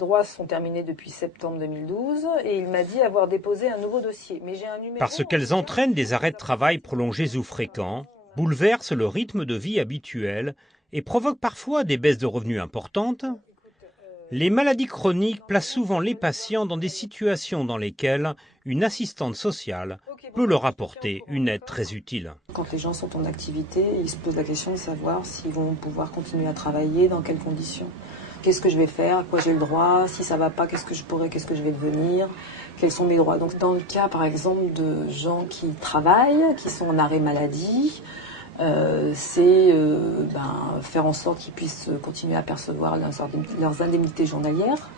droits sont terminés depuis septembre 2012 et il m'a dit avoir déposé un nouveau dossier. Mais j'ai un numéro... Parce qu'elles entraînent des arrêts de travail prolongés ou fréquents, bouleversent le rythme de vie habituel et provoquent parfois des baisses de revenus importantes, les maladies chroniques placent souvent les patients dans des situations dans lesquelles une assistante sociale peut leur apporter une aide très utile. Quand les gens sont en activité, ils se posent la question de savoir s'ils vont pouvoir continuer à travailler, dans quelles conditions. Qu'est-ce que je vais faire, à quoi j'ai le droit, si ça ne va pas, qu'est-ce que je vais devenir, quels sont mes droits. Donc dans le cas par exemple de gens qui travaillent, qui sont en arrêt maladie, c'est faire en sorte qu'ils puissent continuer à percevoir leurs indemnités journalières.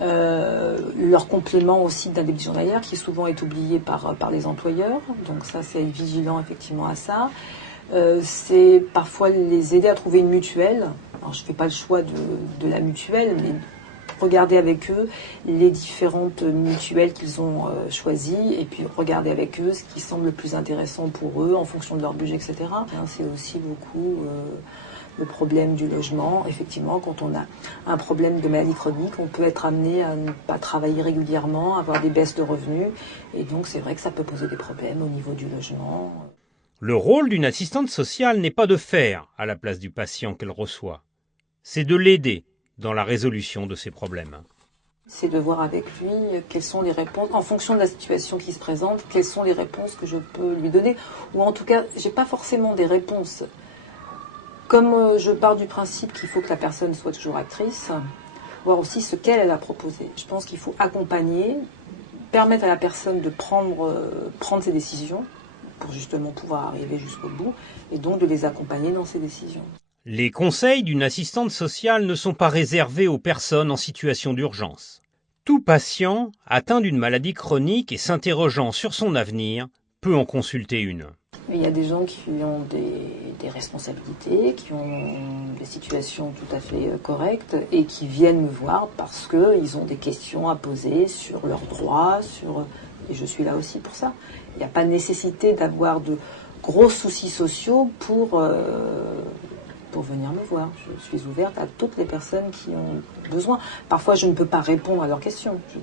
Leur complément aussi d'indemnité journalière qui souvent est oublié par les employeurs, donc ça c'est être vigilant effectivement à ça. C'est parfois les aider à trouver une mutuelle. Alors je ne fais pas le choix de la mutuelle, mais regarder avec eux les différentes mutuelles qu'ils ont choisies et puis regarder avec eux ce qui semble le plus intéressant pour eux en fonction de leur budget, etc. C'est aussi beaucoup le problème du logement. Effectivement, quand on a un problème de maladie chronique, on peut être amené à ne pas travailler régulièrement, avoir des baisses de revenus. Et donc, c'est vrai que ça peut poser des problèmes au niveau du logement. Le rôle d'une assistante sociale n'est pas de faire à la place du patient qu'elle reçoit. C'est de l'aider dans la résolution de ses problèmes. C'est de voir avec lui quelles sont les réponses, en fonction de la situation qui se présente, quelles sont les réponses que je peux lui donner. Ou en tout cas, je n'ai pas forcément des réponses. Comme je pars du principe qu'il faut que la personne soit toujours actrice, voir aussi ce qu'elle a proposé. Je pense qu'il faut accompagner, permettre à la personne de prendre ses décisions pour justement pouvoir arriver jusqu'au bout et donc de les accompagner dans ses décisions. Les conseils d'une assistante sociale ne sont pas réservés aux personnes en situation d'urgence. Tout patient atteint d'une maladie chronique et s'interrogeant sur son avenir peut en consulter une. Il y a des gens qui ont des responsabilités, qui ont des situations tout à fait correctes et qui viennent me voir parce qu'ils ont des questions à poser sur leurs droits, et je suis là aussi pour ça. Il n'y a pas nécessité d'avoir de gros soucis sociaux pour venir me voir. Je suis ouverte à toutes les personnes qui ont besoin. Parfois, je ne peux pas répondre à leurs questions. Je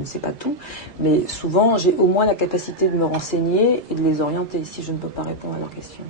ne sais pas tout. Mais souvent, j'ai au moins la capacité de me renseigner et de les orienter si je ne peux pas répondre à leurs questions.